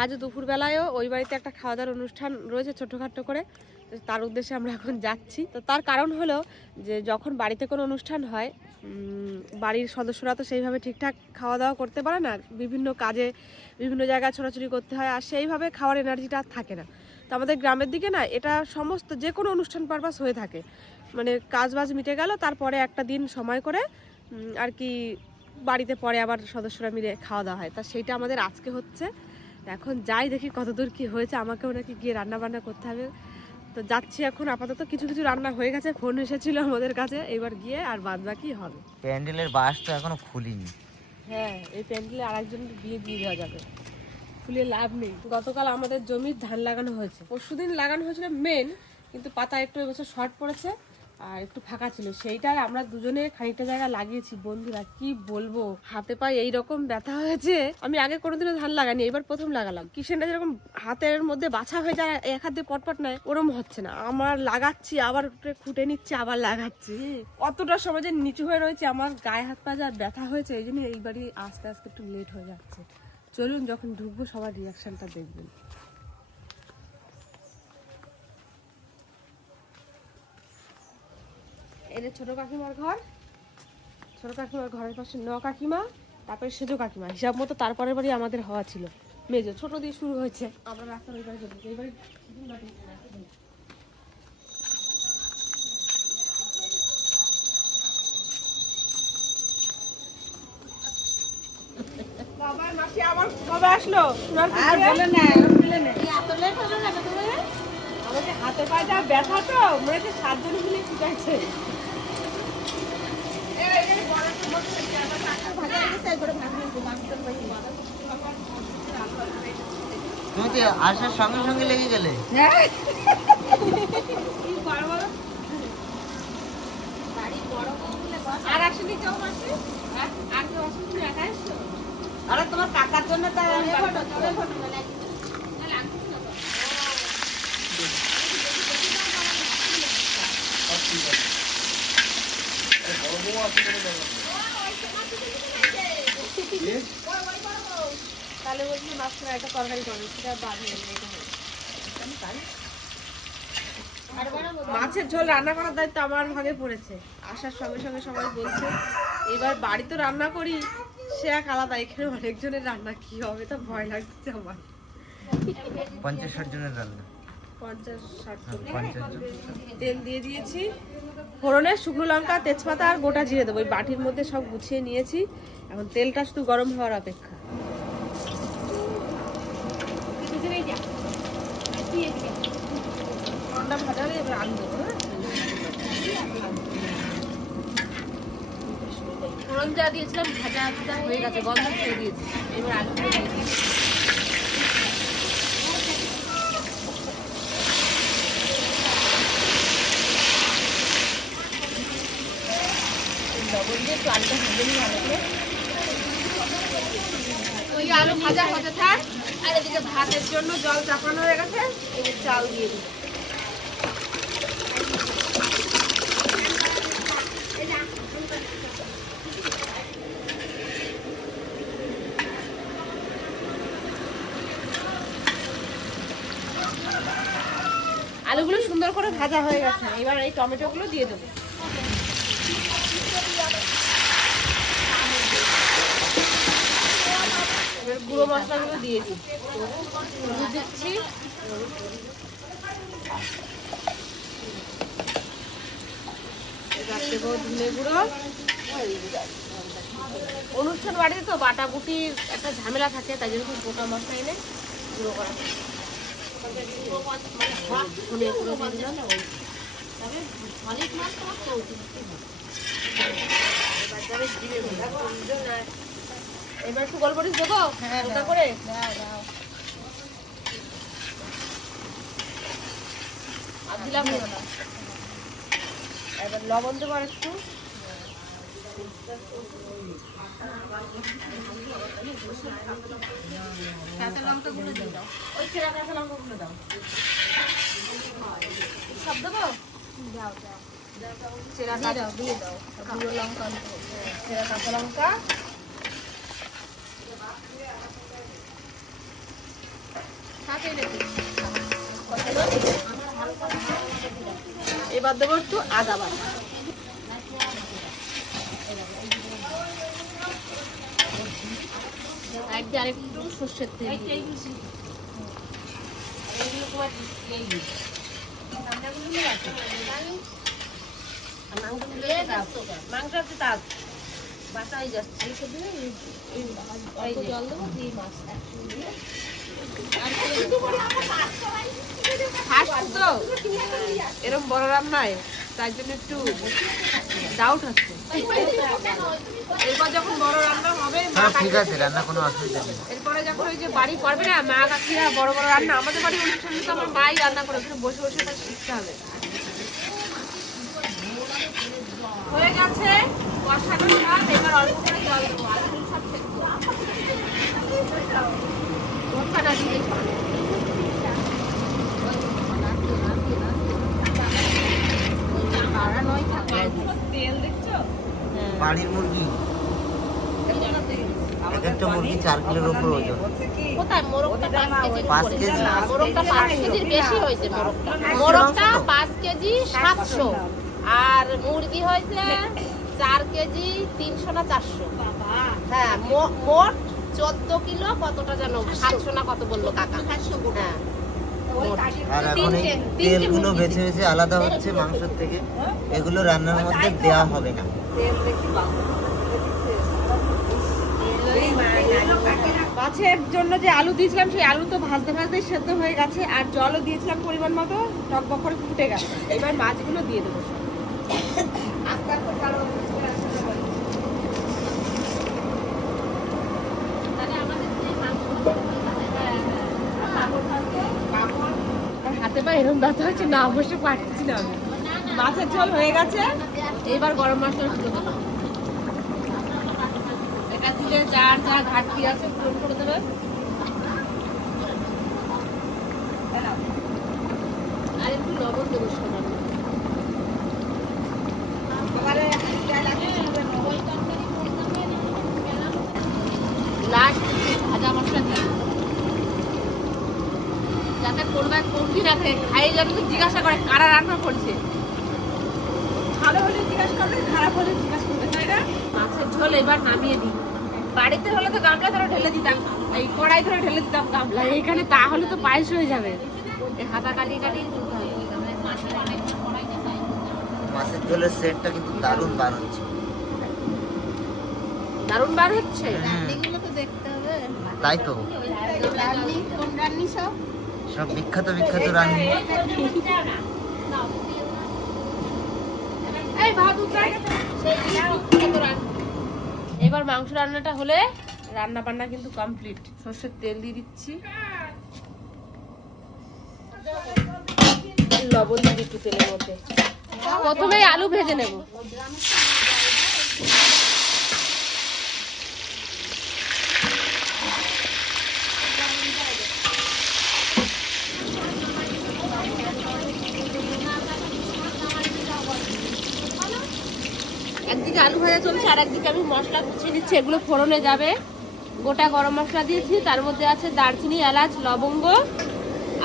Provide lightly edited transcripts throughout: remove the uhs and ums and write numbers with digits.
আজ দুপুরবেলায়ও ওই বাড়িতে একটা খাওয়া দাওয়ার অনুষ্ঠান রয়েছে ছোটোখাটো করে, তার উদ্দেশ্যে আমরা এখন যাচ্ছি। তো তার কারণ হলো যে যখন বাড়িতে কোনো অনুষ্ঠান হয় বাড়ির সদস্যরা তো সেইভাবে ঠিকঠাক খাওয়া দাওয়া করতে পারে না, বিভিন্ন কাজে বিভিন্ন জায়গায় ছোটাছুটি করতে হয়, আর সেইভাবে খাওয়ার এনার্জিটা থাকে না। তো আমাদের গ্রামের দিকে না এটা সমস্ত যে কোনো অনুষ্ঠান পারপাস হয়ে থাকে, মানে কাজ বাজ মিটে গেল তারপরে একটা দিন সময় করে আর কি বাড়িতে পরে আবার সদস্যরা মিলে খাওয়া দাওয়া হয়। তা সেইটা আমাদের আজকে হচ্ছে। এখন যাই দেখি কতদূর কি হয়েছে, আমাকেও নাকি গিয়ে রান্না বান্না করতে হবে। তো যাচ্ছি এখন, আপাতত কিছু কিছু রান্না হয়ে গেছে, ফোন এসেছিল আমাদের কাছে, এবার গিয়ে আর বাদ বাকি হবে। প্যান্ডেলের বাঁশ তো এখনো খুলিনি। হ্যাঁ, এই প্যান্ডেলে আরেকজন দিয়ে দেওয়া যাবে, খুলে লাভ নেই। গতকাল আমাদের জমির ধান লাগানো হয়েছে, পরশুদিন লাগানো হয়েছিল মেন, কিন্তু পাতা একটু এবছর শর্ট পড়েছে আর একটু ফাঁকা ছিল, সেইটাই আমরা দুজনে খানিকটা জায়গা লাগিয়েছি। বন্ধুরা কি বলবো, হাতে পায়ে এইরকম ব্যথা হয়েছে, আমি আগে কোনোদিনও ধান লাগানি, এবার প্রথম লাগালাম। কিষেনটা যেরকম হাতের মধ্যে বাছা হয়ে যায়, এক হাত দিয়ে পটপট নেয়, ওরম হচ্ছে না আমার। লাগাচ্ছি আবার খুঁটে নিচ্ছি, আবার লাগাচ্ছি, অতটা সময় যে নিচু হয়ে রয়েছে, আমার গায়ে হাত পা যা ব্যথা হয়েছে, এই জন্য এইবারই আস্তে আস্তে একটু লেট হয়ে যাচ্ছে। চলুন যখন ঢুকবো সবার রিয়াকশনটা দেখবেন। এটা ছোট কাকিমার ঘর, ছোট কাকিমার ঘরের পাশে কাকিমা, তারপরে সেজো কাকিমা, হিসাব মতো তারপরের বাড়ি আমাদের হওয়া ছিল মেজো, ছোট দিয়ে শুরু হয়েছে। আমরা রাস্তার ওই বাড়ি চলছি, এই বাড়ি বাবার মাসি আবার কবে আসলো? আমাকে হাতে পায়ে যা ব্যথা, তো মনে হচ্ছে 7 জন মিলে ফুটাইছে। তুমি তো আসার সঙ্গে সঙ্গে লেগে গেলে। আর আসেনি কেউ মাসি? আর কেউ আসেনি, তুমি একা এসছো? আরে তোমার কাকার জন্য তার তাহলে বলছি মাছটা একটা তরকারি করবে, সেটা বাদ নেই। মাছের ঝোল রান্না করার দায়িত্ব আমার ভাগে পড়েছে। আসার সঙ্গে সঙ্গে সবাই বলছে এবার বাড়ি তো রান্না করি, সে এক আলাদা, এখানে অনেকজনের রান্না কি হবে, তা ভয় লাগছে আমার। 50-60 জনের রান্না। 50-60 50 জন। তেল দিয়ে দিয়েছি, ফোড়নে শুকনো লঙ্কা, তেজপাতা আর গোটা জিরে দেবো। ওই বাটির মধ্যে সব গুছিয়ে নিয়েছি, এখন তেলটা শুধু গরম হওয়ার অপেক্ষা। ঠান্ডা ভাজা হলে এবার আলু দেবো। ফোড়ন যা দিয়েছিলাম ভাজা ভাজা হয়ে গেছে, গন্ধ ছেড়ে দিয়েছি, এবার আলু দিয়ে দিয়েছি। লবণ দিয়ে একটু আলুটা ভেজে নিই ভালো করে। ওই আলু ভাজা হতে থাক, আর এদিকে ভাতের জন্য জল চাপানো হয়ে গেছে, এবার চাল দিয়ে দিই। আলুগুলো সুন্দর করে ভাজা হয়ে গেছে, এবার এই টমেটোগুলো দিয়ে দেবো। এবার গুঁড়ো মশলাগুলো দিয়ে দিই, হলুদ দিচ্ছি, এবার দেবো ধনে গুঁড়ো। অনুষ্ঠান বাড়িতে তো বাটা বুটির একটা ঝামেলা থাকে, তাই জন্য খুব গোটা মশলা এনে গুঁড়ো করা হয়। এবার একটু গোলমরিচ দেবো হালকা করে, আর দিলাম না। এবার লবণ দেবো আর একটু, কাঁচা লঙ্কা গুঁড়ো দিয়ে দাও, ওই ছেঁড়া কাঁচা লঙ্কা গুঁড়ো দাও, সব দেবো, ছেঁড়া দিয়ে দাও, গুঁড়ো লঙ্কা, ছেঁড়া কাঁচা লঙ্কা, এবার দেবো একটু আদা বাটা, আরেকটু সর্ষের তেল, মাংস আছে তার বাসাই যাচ্ছে, জল দেবো দিয়ে মাছ এরকম বড় রান্নায়, তাই জন্য একটু ডাউট আছে। এরপর যখন বড় রান্না হবে, ঠিক আছে, রান্না কোনো অসুবিধা নেই। এরপরে যখন ওই যে বাড়ি করবে না মা কাকিরা বড় বড় রান্না, আমাদের বাড়ির অনুষ্ঠানে তো আমার মাই রান্না করে, ওখানে বসে বসে তার শিখতে হবে। হয়ে গেছে কষানো ভাত, এবার অল্প করে জল দেবো, আলু সব সেদ্ধ ভর্তাটা দিয়ে তেল দেখছো, বাড়ির মুরগি, এক একটা মুরগি 4 কিলোর উপর ওজন। কোথায় মোরগটা 5 কেজি? মোরগটা 5 কেজির বেশি হয়েছে। মোরগটা 5 কেজি 700, আর মুরগি হয়েছে 4 কেজি 300 না 400। হ্যাঁ, মোট 14 কিলো কতটা জানো, 700 না কত বললো কাকা। হ্যাঁ, আর এখন এই তেলগুলো বেছে বেছে আলাদা হচ্ছে মাংসের থেকে, এগুলো রান্নার মধ্যে দেওয়া হবে না। মাছের জন্য যে আলু দিয়েছিলাম সেই আলু তো ভাজতে ভাজতে সেদ্ধ হয়ে গেছে, আর জলও দিয়েছিলাম পরিমাণ মতো, টকবক করে ফুটে গেছে। এবার মাছগুলো দিয়ে দেবো সব। আর হাতে পা এরকম ব্যথা হচ্ছে, না বসে পারছি না আমি। মাছের ঝোল হয়ে গেছে, এবার গরম মশলা দিয়ে দেবো। এটা দিলে যার যা ঘাটতি আছে পূরণ করে দেবে। আর একটু লবণ দেবো সোনা, লাস্ট ভাজা মশলা দিয়ে যাতে করবে কমতি না থাকে, খাই যেন জিজ্ঞাসা করে কারা রান্না করছে, ভালো হলে জিজ্ঞাসা করবে, খারাপ হলে জিজ্ঞাসা করবে, তাই না? মাছের ঝোল এবার নামিয়ে দিই। বাড়িতে হলে তো গামলা ধরে ঢেলে দিতাম, এই কড়াই ধরে ঢেলে দিতাম গামলা, এইখানে তাহলে তো পায়েস হয়ে যাবে। এই হাতা কাটিয়ে কাটিয়ে মাছের ঝোলের সেটটা কিন্তু দারুণ বার হচ্ছে। দারুণ বার হচ্ছে। এগুলো তো দেখতে হবে। তাই তো, রান্নি কোন রান্নি সব? সব বিখ্যাত বিখ্যাত রান্না। এই ভাত উঠাই। এবার মাংস রান্নাটা হলে রান্না বান্না কিন্তু কমপ্লিট। সরষের তেল দিয়ে দিচ্ছি, লবণ দিয়ে একটু তেলের মধ্যে। প্রথমে আলু ভেজে নেব। একদিকে আলু ভাজা চলছে, আর একদিকে আমি মশলা গুছিয়ে নিচ্ছি, এগুলো ফোড়নে যাবে। গোটা গরম মশলা দিয়েছি, তার মধ্যে আছে দারচিনি, এলাচ, লবঙ্গ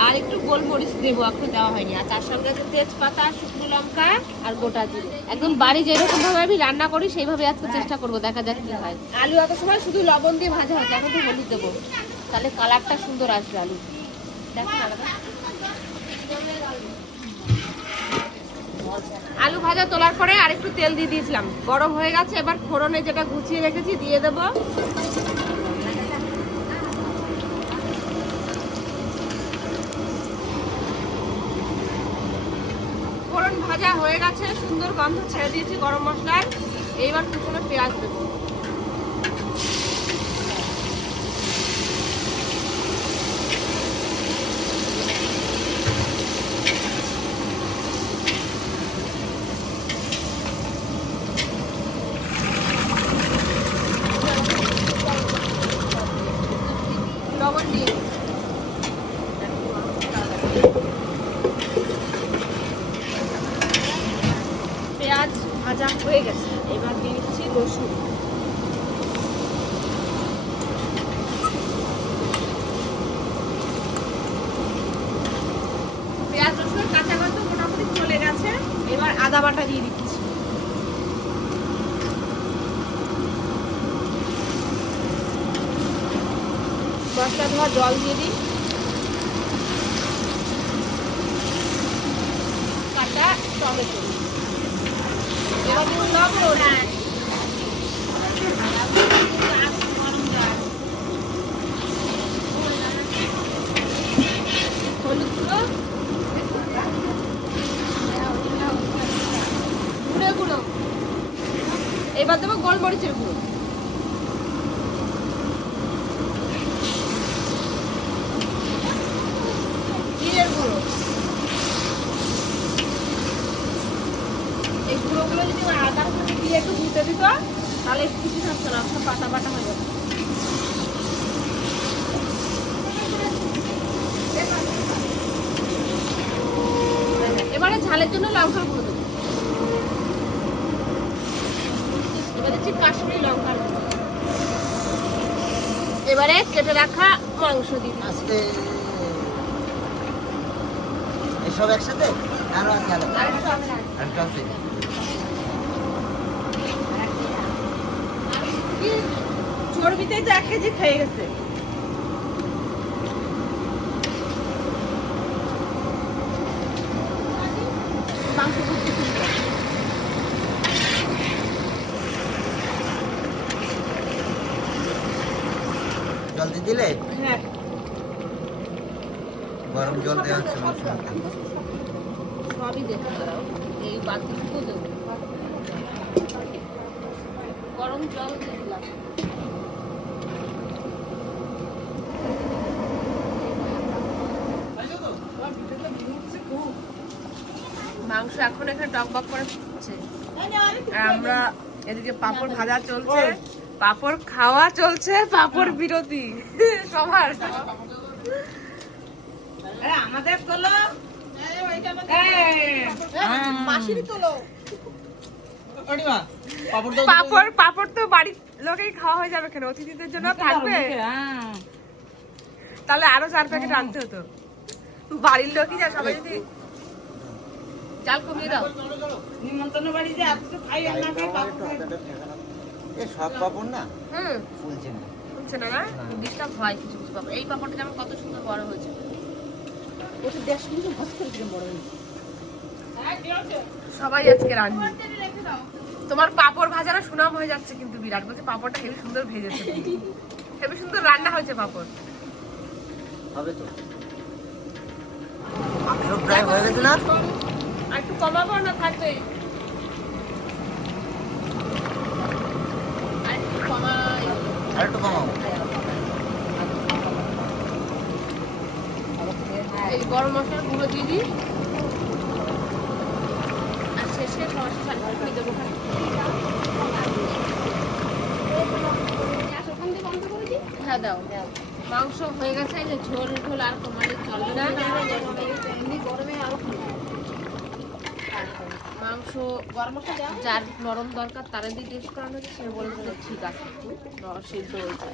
আর একটু গোলমরিচ দেবো, এখন দেওয়া হয়নি। আর তার সঙ্গে আছে তেজপাতা, শুকনো লঙ্কা আর গোটা জিরে। একদম বাড়ি যেরকম ভাবে আমি রান্না করি সেইভাবে আজকে চেষ্টা করবো, দেখা যাক কি হয়। আলু এত সময় শুধু লবণ দিয়ে ভাজা হয়, এখন তো হলুদ দেবো, তাহলে কালারটা সুন্দর আসবে। আলু দেখুন আলাদা। আলু ভাজা তোলার পরে আরেকটু তেল দিয়ে দিয়েছিলাম, গরম হয়ে গেছে। এবার ফোড়নে যেটা গুছিয়ে রেখেছি দিয়ে দেবো। ফোড়ন ভাজা হয়ে গেছে, সুন্দর গন্ধ ছেড়ে দিয়েছি গরম মশলার। এইবার কুচনো পেঁয়াজ দেবো। লবণ দিয়ে পেঁয়াজ ভাজা হয়ে গেছে, এবার দিয়ে দিচ্ছি রসুন। আদা বাটা দিয়ে দিচ্ছি। মশলা ধোয়া জল দিয়ে দিই, কাটা টমেটো, এবার দিব লবণ, হলুদ গুঁড়ো, গুঁড়ো গুঁড়ো, এবার দেবো গোলমরিচের গুঁড়ো, জিরের গুঁড়ো। এই গুঁড়োগুলো যদি আদার সাথে দিয়ে একটু ধুতে দিত তাহলে কিছু থাকতো না, সব পাতা পাতা হয়ে যাবে। এবারে ঝালের জন্য লঙ্কার গুঁড়ো দেবো, এবারে দিচ্ছি কাশ্মীরি লঙ্কার গুঁড়ো, এবারে কেটে রাখা মাংস দিই। আস্তে এসব একসাথে আরো আছে আলাদা আর কাছে চর্বিতেই তো 1 কেজি খেয়ে গেছে। মাংস ভর্তি করবো। জল দিয়ে দিলে হ্যাঁ, গরম জল দেওয়া হচ্ছে মাংস মধ্যে। সবই দেবো, এই বাকিটুকু দেবো, গরম জল দিয়ে দিলাম। মাংস এখন এখানে টকবক করে ফুটছে, আর আমরা এদিকে পাপড় ভাজা চলছে, পাপড় খাওয়া চলছে, পাপড় বিরতি সবার। আমাদের তোলো মাসিরই তোলো। পাপড় পাপড় তো বাড়ির লোকেই খাওয়া হয়ে যাবে, কেন অতিথিদের জন্য থাকবে? তাহলে আরো 4 প্যাকেট আনতে হতো, বাড়ির লোকই যা, সবাই যদি চাল কমিয়ে দাও। নিমন্ত্রণ বাড়ি যে এত খাই না খাই এ সব পাপড় না হুম, ফুলছে না। শুনছে না, ডিস্টার্ব হয় কিছু কিছু পাপড়। এই পাপড়টা যেমন কত সুন্দর বড় হয়েছে, ওটা 1.5 কেজি ভাজ করে দিলাম বড় হয়েছে। সবাই আজকে রান্না। তোমার পাপড় ভাজাটা সুনাম হয়ে যাচ্ছে কিন্তু বিরাট, বলছে পাপড়টা হেবি সুন্দর ভেজেছে, হেবি সুন্দর রান্না হয়েছে পাপড়। হবে তো মাংস প্রায় হয়ে গেছে না? আর একটু কমাবো না থাকবে? আর একটু কমাই, আর একটু কমাও। এই গরম মশলার গুঁড়ো দিয়ে দিই, আর শেষে সবার সাথে করে দেবো। হ্যাঁ দাও, মাংস হয়ে গেছে, এই যে ঝোল ঝোল আর কমালে চলবে না। মাংস যার নরম দরকার তারা দিয়ে টেস্ট করানো হচ্ছে, সে বলেছিল ঠিক আছে, একটু সিদ্ধ হয়েছে।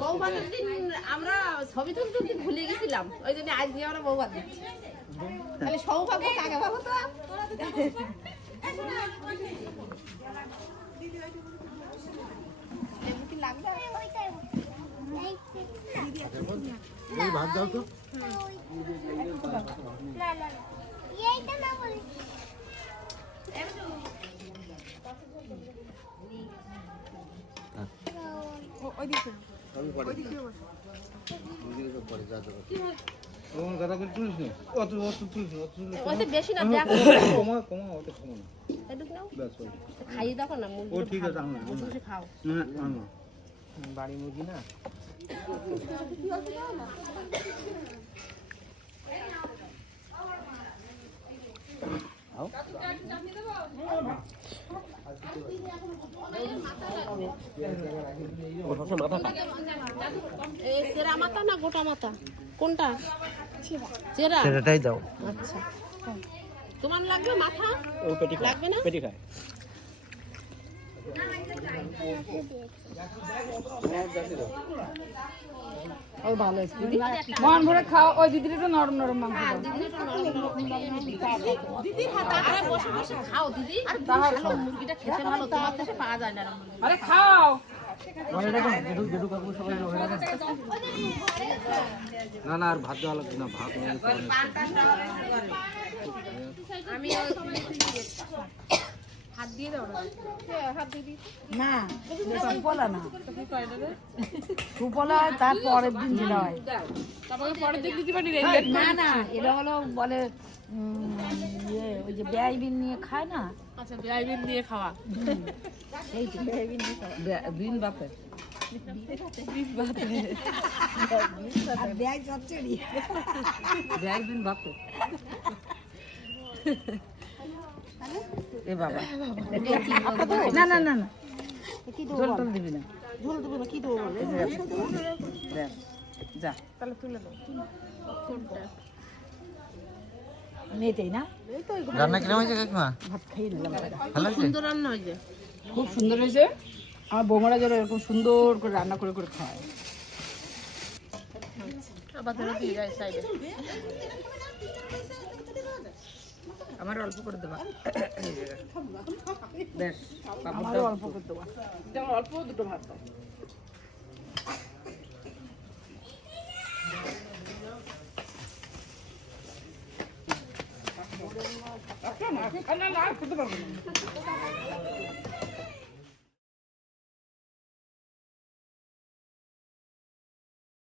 বৌভাতের দিন আমরা ছবি তুলতে ভুলে গেছিলাম, ওই জন্য আজ দিয়ে আমরা বৌভাত দিচ্ছি। তাহলে সৌভাগ্য কাকে পাবো তো? ভাত দাও তো। বেশি না, খাইয়ে দেখো না, বসে খাও। বাড়ি মুরগি না চেরা মাথা না গোটা মাথা কোনটা? চেরা, সেটাই দাও। আচ্ছা তোমার লাগবে মাথা? ও পেটি খায়, লাগবে না? পেটি খায়। ও ভালো আছে দিদি মন ভরে খাও ওই দিদির একটু নরম নরম মাংস দাও। দিদির হাতে আরে বসে বসে খাও দিদি। আর ভালো মুরগিটা খেতে ভালো, তোমার দেশে পাওয়া যায় না এরকম মুরগি। আরে খাও না না আর ভাত দেওয়া লাগবে না, ভাত নিয়ে আমি হাত দিয়ে দাও না। হাত দিয়ে দিই। না সুপলা না সুপলা তার পরের দিন যেটা হয় তারপরে পরের দিন দিতে পারি না না এটা হলো বলে ওই যে বেআইবিন নিয়ে খায় না। আচ্ছা বেআইবিন দিয়ে খাওয়া। এই তো বিন বাপে আর বেআই চচ্চড়ি বেআইবিন বাপে এ বাবা না না না না ঝোল টোল দিবি না ঝোল দিবি না কি দেবো যা তাহলে তুলে দাও। মেয়েটাই না রান্না কিরম হয়েছে কাকিমা? ভাত খাইয়ে নিলাম ভালো হয়েছে? সুন্দর রান্না হয়েছে। খুব সুন্দর হয়েছে। আমার বৌমারা যেন এরকম সুন্দর করে রান্না করে করে খায়। আবার ধরে দিয়ে যায় সাইডে। আমার অল্প করে দেবা বেশ আমার অল্প করে দেবা অল্প দুটো ভাত দাও না না খেতে পারবো না